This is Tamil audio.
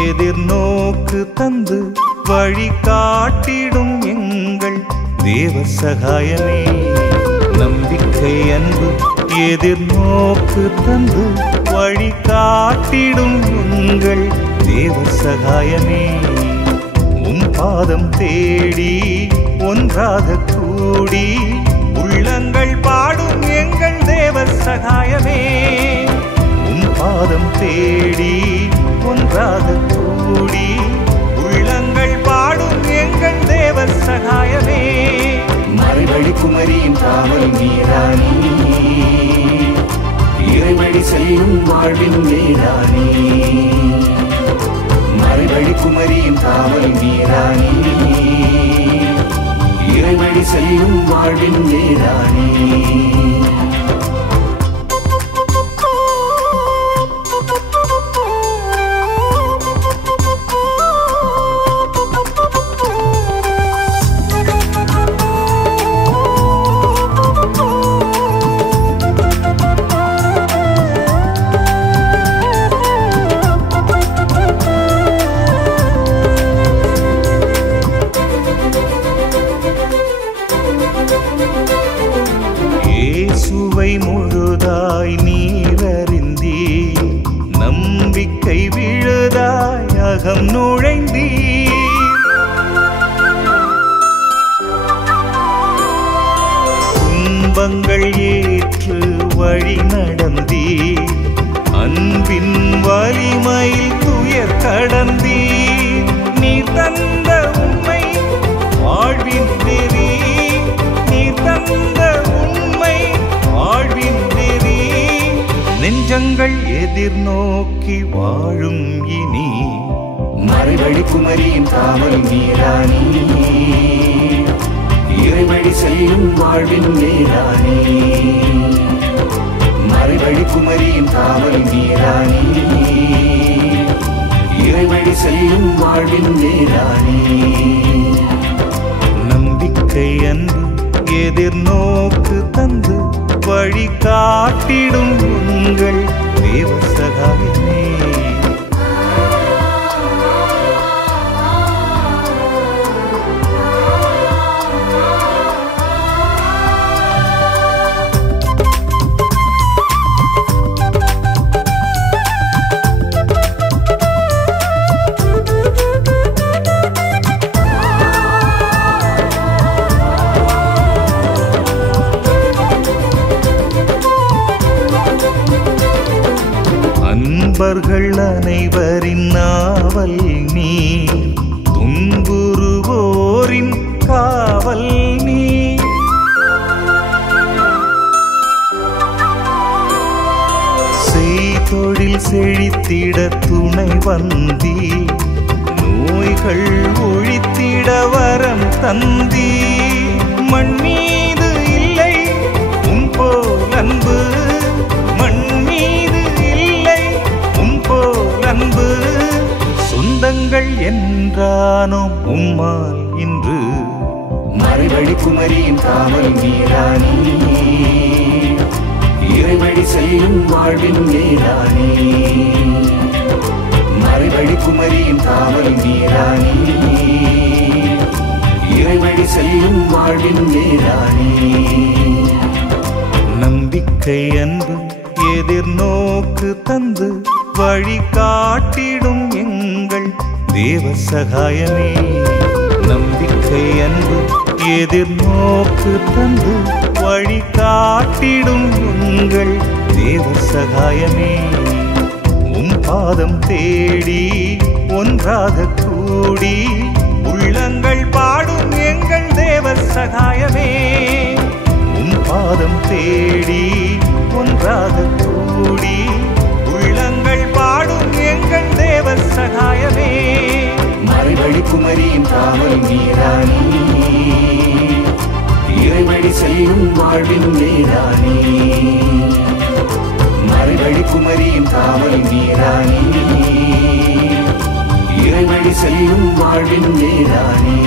எதிர்நோக்கு தந்து வழி காட்டிடும் எங்கள் தேவ சகாயமே. நம்பிக்கை அன்பு எதிர்நோக்கு தந்து வழி காட்டிடும் எங்கள் தேவ சகாயமே. உம் பாதம் தேடி ஒன்றாக கூடி உள்ளங்கள் பாடும் எங்கள் தேவ சகாயமே. உம் பாதம் தேடி ஒன்றாக கூடி உள்ளங்கள் பாடும் எங்கள் தேவ சகாயமே. மறைவழி குமரியின் காவல் நீரானே, இறைவழி செல்லும் வாழ்வின் நீரானே. மறைவழி குமரியின் காவல் நீரானே, இறைவழி செல்லும் வாழ்வின் நீரானே. இயேசுவை முழுதாய் நீரறிந்தீ, நம்பிக்கை விழுதாய் அகம் நுழைந்தீ. துன்பங்கள் ஏற்று வழி நடந்தீ, அன்பின் வலிமையில் துயர் கடந்தீ. நீ தந்த உண்மை வாழ்வின் நெறி, நீ தந்த உண்மை வாழ்வின் நெறி. நெஞ்சங்கள் எதிர்நோக்கி வாழும் இனி. மறைவழி குமரியின் காவல் நீரானே, இறைவழி செல்லும் வாழ்வின் நீரானே. மறைவழி குமரியின் காவல் நீரானே, இறைவழி செல்லும் வாழ்வின் நீரானே. நம்பிக்கை அன்பு எதிர்நோக்கு தந்து வழி காட்டிடும் உங்கள் தேவ சகாயமே. அன்பர்கள் அனைவரின் நாவல் நீ, துன்புறுவோரின் காவல் நீ. செய்தொழில் செழித்திட துணை வந்தீ, நோய்கள் ஒழித்திட வரம் தந்தீ. மண் மீது இல்லை உன் போல் அன்பு, மண் மீது இல்லை உன் போல் அன்பு. சொந்தங்கள் என்றானோம் உம்மால் இன்று. மறைவழி குமரியின் காவல் நீரானே, இறைவழி செல்லும் வாழ்வின் நீரானே. மறைவழி குமரியின் காவல் நீரானே, இறைவழி செல்லும் வாழ்வின் நீரானே. நம்பிக்கை அன்பு எதிர்நோக்கு தந்து வழி காட்டிடும் எங்கள் தேவ சகாயமே. நம்பிக்கை அன்பு எதிர்நோக்கு தந்து வழி காட்டிடும் எங்கள் தேவ சகாயமே. உம் பாதம் தேடி ஒன்றாக கூடி உள்ளங்கள் பாடும் எங்கள் தேவ சகாயமே. உம் பாதம் தேடி ஒன்றாக கூடி உள்ளங்கள் பாடும் எங்கள் தேவ சகாயமே. மறைவழி குமரியின் காவல் நீரானே, இறைவழி செல்லும் வாழ்வின் நீரானே. மறைவழி குமரியின் காவல் நீரானே, இறைவழி செல்லும் வாழ்வின் நீரானே.